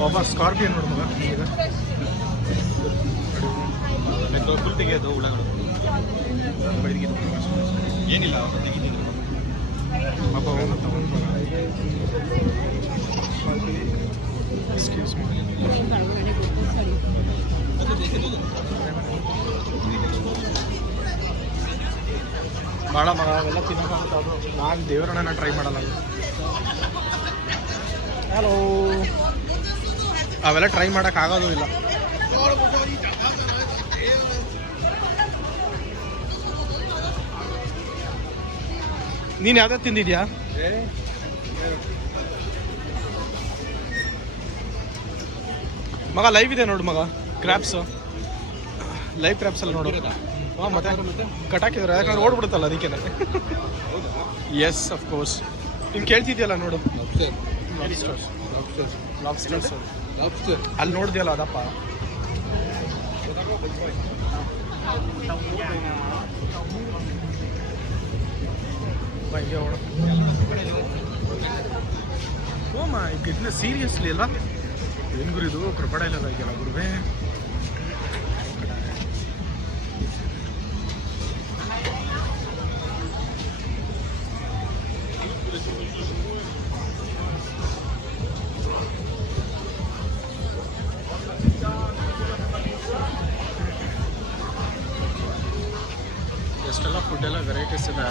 ಬಾಬಾ scorpion ನೋಡು ಮಗ full ತೆಗೆಯೋದು ಹುಳಗಳು ಏನಿಲ್ಲ ತೆಗಿತಿದ್ರು ಪಾಪ ಅವನು ತಗೊಂಡು ಎಕ್ಸ್ಕ್ಯೂಸ್ ಮೀ ಭಾಳ ಮಗ ಅವೆಲ್ಲ ತಿನ್ನೋಕ್ಕಾಗುತ್ತೆ ಅದು ನಾನು ದೇವರನ್ನ ಟ್ರೈ ಮಾಡಲ್ಲ ಹಲೋ ಅವೆಲ್ಲ ಟ್ರೈ ಮಾಡೋಕ್ಕಾಗೋದು ಇಲ್ಲ ನೀನು ಯಾವ್ದಾದ್ರು ತಿಂದಿದ್ಯಾ ಮಗ ಲೈವ್ ಇದೆ ನೋಡು ಮಗ ಕ್ರ್ಯಾಪ್ಸ್ ಲೈವ್ ಕ್ರ್ಯಾಪ್ಸ್ ಎಲ್ಲ ನೋಡು ಹಾಂ ಮತ್ತೆ ಕಟಾಕಿದ್ರು ಯಾಕಂದ್ರೆ ಓಡ್ಬಿಡುತ್ತಲ್ಲ ಅದಕ್ಕೆ ಎಸ್ ಅಫ್ ಕೋರ್ಸ್ ನೀನು ಕೇಳ್ತಿದ್ಯಲ್ಲ ನೋಡು ಲಾಬ್ಸ್ಟರ್ಸ್ ಅಲ್ಲಿ ನೋಡಿದ್ಯಲ್ಲ ಅದಪ್ಪ ಭಯ ಓ ಮಾ ಇದನ್ನ ಸೀರಿಯಸ್ಲಿ ಅಲ್ಲ ಏನು ಗುರು ಇದು ಕ್ರೊಕೊಡೈಲ್ ಎಲ್ಲ ಇದೆಯಲ್ಲ ಗುರುವೇ ಎಷ್ಟೆಲ್ಲ ಫುಡ್ ಎಲ್ಲ ವೆರೈಟೀಸ್ ಇದೆ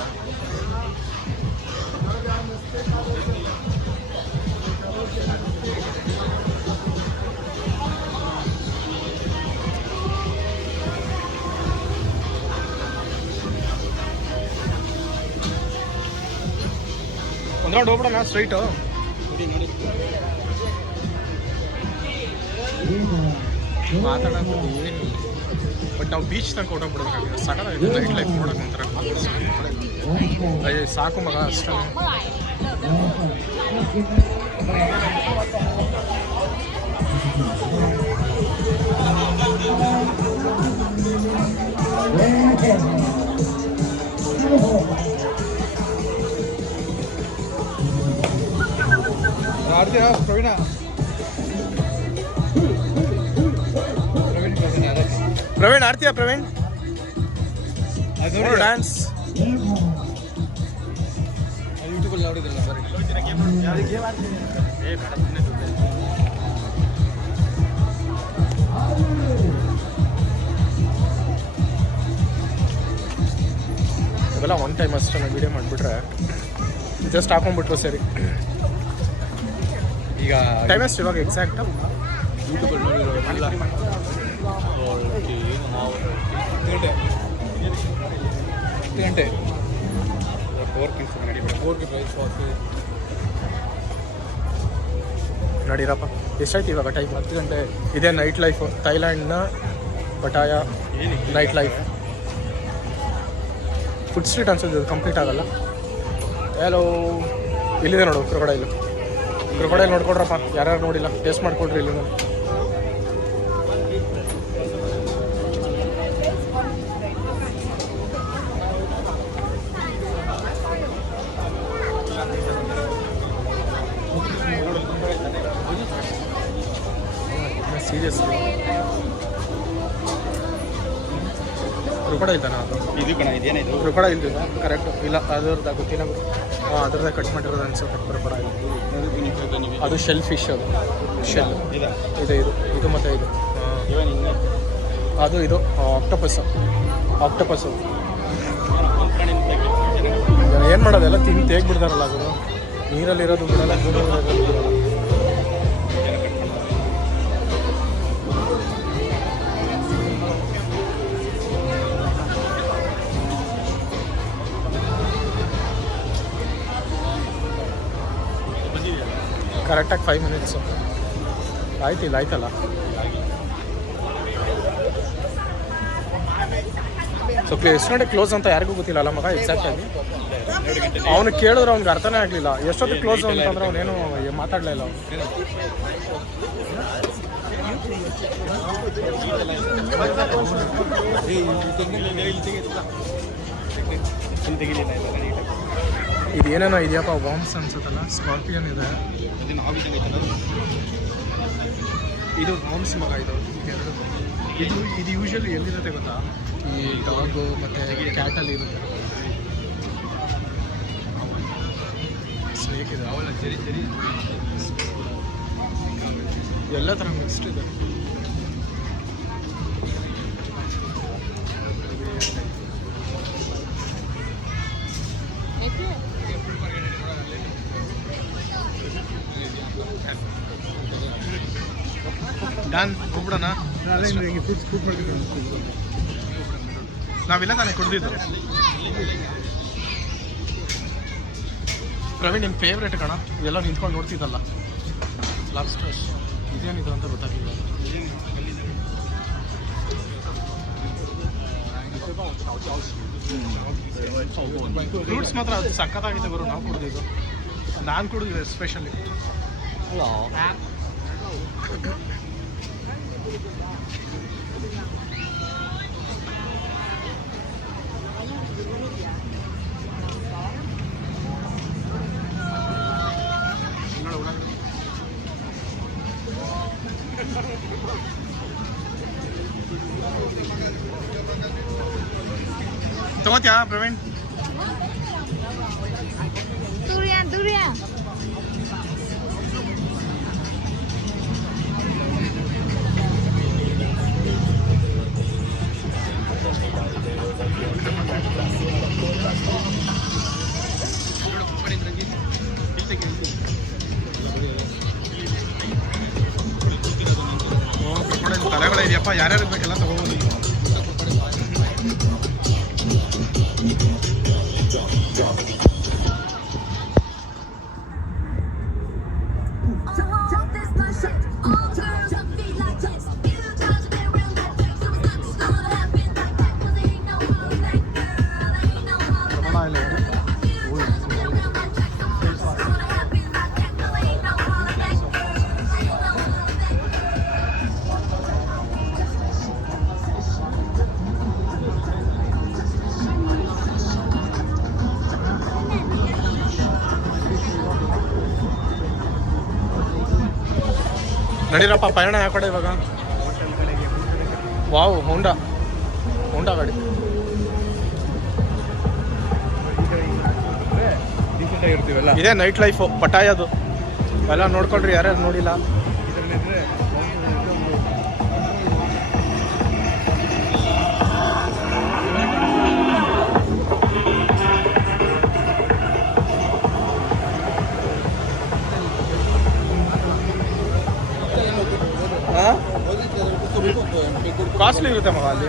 ಒಂದು ರೌಂಡ್ ಹೋಗ್ಬಿಡೋಣ ಸ್ಟ್ರೈಟು ಮಾತಾಡೋದು ಏನಿಲ್ಲ ಬಟ್ ನಾವು ಬೀಚ್ ತನಕ ಹೊಟ್ಟೋಗ್ಬಿಡ್ಬೇಕಾಗಿದೆ ಸಕಲಾಗಿದೆ ನೈಟ್ ಲೈಫ್ ನೋಡೋಕೆ ಒಂಥರ ಸಾಕು ಮಗ ಅಷ್ಟೇ ಪ್ರವೀಣ ಪ್ರವೀಣ್ ಆಡ್ತೀಯಾ ಪ್ರವೀಣ್ ಡ್ಯಾನ್ಸ್ ಯೂಟ್ಯೂಬಲ್ಲಿ ನೋಡಿದ್ರಲ್ಲ ಸರಿ ಇವೆಲ್ಲ ಒನ್ ಟೈಮ್ ಅಷ್ಟೇ ನಾವು ವೀಡಿಯೋ ಮಾಡಿಬಿಟ್ರೆ ಜಸ್ಟ್ ಹಾಕೊಂಡ್ಬಿಟ್ರು ಸರಿ ಈಗ ಟೈಮ್ ಎಷ್ಟು ಇವಾಗ ಎಕ್ಸಾಕ್ಟ್ ಯೂಟ್ಯೂಬಲ್ಲಿ ನೋಡಿರೋ ಎಲ್ಲ ಗಂಟೆ 4 ನಡೀರಪ್ಪ ಎಷ್ಟಾಯ್ತು ಇವಾಗ ಟೈಮ್ 10 ಗಂಟೆ ಇದೇ ನೈಟ್ ಲೈಫು ಥೈಲ್ಯಾಂಡ್ನ Pattaya night life food street ಅನ್ಸೋದು ಕಂಪ್ಲೀಟ್ ಆಗಲ್ಲ ಹಲೋ ಇಲ್ಲಿದೆ ನೋಡು ಕ್ರೊಕೊಡೈಲ್ ನೋಡ್ಕೊಡ್ರಪ್ಪ ಯಾರ್ಯಾರು ನೋಡಿಲ್ಲ ಟೇಸ್ಟ್ ಮಾಡಿಕೊಡ್ರಿ ಇಲ್ಲಿ ಸೀರಿಯಸ್ಲಿ ಕ್ರೊಕೊಡೈಲ್ ತಾನ ಅದು ಇದು ಕಣ ಇದೇನಾಯ್ತು ಕ್ರೊಕೊಡೈಲ್ ಕರೆಕ್ಟ್ ಇಲ್ಲ ಅದ್ರದ್ದು ಗೊತ್ತಿಲ್ಲ ಹಾಂ ಅದ್ರದ್ದು ಕಟ್ ಮಾಡಿರೋದು ಅನ್ಸುತ್ತೆ ಕ್ರೊಕೊಡೈಲ್ ಅದು ಶೆಲ್ ಫಿಶ್ ಅದು ಶೆಲ್ ಇದು ಮತ್ತು ಇದು ಅದು ಇದು ಆಕ್ಟೋಪಸ್ಸು ಏನು ಮಾಡೋದು ಎಲ್ಲ ತಿಂದು ತೇಗ್ಬಿಡ್ತಾರಲ್ಲ ಅದು ನೀರಲ್ಲಿರೋದು ಬಿಡಲ್ಲ ಕರೆಕ್ಟಾಗಿ 5 ಮಿನಿಟ್ಸು ಆಯ್ತಲ್ಲ ಸೊ ಎಷ್ಟು ಗಂಟೆ ಕ್ಲೋಸ್ ಅಂತ ಯಾರಿಗೂ ಗೊತ್ತಿಲ್ಲ ಅಲ್ಲ ಮಗ ಎಕ್ಸಾಕ್ಟಾಗಿ. ಅವನು ಕೇಳಿದ್ರೆ ಅವ್ನಿಗೆ ಅರ್ಥನೇ ಆಗಲಿಲ್ಲ ಎಷ್ಟೊತ್ತು ಕ್ಲೋಸ್ ಅಂತಂದ್ರೆ ಅವನೇನು ಮಾತಾಡಲೇ ಇಲ್ಲ ಅವನು. ಇದೇನೇನೋ ಇದೆಯಪ್ಪ, ವಾಮ್ಸ್ ಅನ್ಸುತ್ತಲ್ಲ, ಸ್ಕಾರ್ಪಿಯನ್ ಇದೆ, ಇದು ವಾಮ್ಸ್ ಮಗ. ಇದು ಯೂಶಲಿ ಎಲ್ಲಿರುತ್ತೆ ಗೊತ್ತಾ, ಈ ಡಾಗು ಮತ್ತು ಕ್ಯಾಟಲ್ಲಿ ಇರುತ್ತೆ. ಸ್ನೇಕ್ ಇದೆ, ಎಲ್ಲ ಥರ ಮಿಕ್ಸ್ಡ್ ಇದೆ. ಡನ್ ಹೋಗ್ಬಿಡೋಣ. ನಾವೆಲ್ಲ ತಾನೇ ಕುಡ್ದಿದ್ದು. ಪ್ರವೀಣ್ ನಿಮ್ಮ ಫೇವ್ರೇಟ್ ಕಣ, ಇವೆಲ್ಲ ನಿಂತ್ಕೊಂಡು ನೋಡ್ತಿದ್ದಲ್ಲ. ಲಾಬ್ಸ್ಟರ್ಸ್ ಇದೇನಿದು ಅಂತ ಗೊತ್ತಾಗಲಿಲ್ಲ. ಫ್ರೂಟ್ಸ್ ಮಾತ್ರ ಅದು ಸಖತ್ತಾಗಿದೆ ಬರೋ. ನಾವು ಕುಡ್ದಿದ್ದು, ನಾನು ಕುಡಿದಿದ್ದೆ ಎಸ್ಪೆಷಲಿ. ತಗೋತ್ಯಾ ಪ್ರವೀಣ್? Durian. ತಲೆಗಳಿದೆಯಪ್ಪ, ಯಾರ್ಯಾರು ಬೇಕೆಲ್ಲ ತಗೋಬೋದು. ನಡೀರಪ್ಪ ಪಯಣ ಯಾವ ಕಡೆ ಇವಾಗ? ವಾವ್, ಹೋಂಡಾ ಗಾಡಿ. ಇದೇ ನೈಟ್ ಲೈಫು ಪಟಾಯದು ಎಲ್ಲ ನೋಡ್ಕೊಳ್ರಿ, ಯಾರ್ಯಾರು ನೋಡಿಲ್ಲ. ಕಾಸ್ಟ್ಲಿ ಇರುತ್ತೆ ಮಗ ಅಲ್ಲಿ.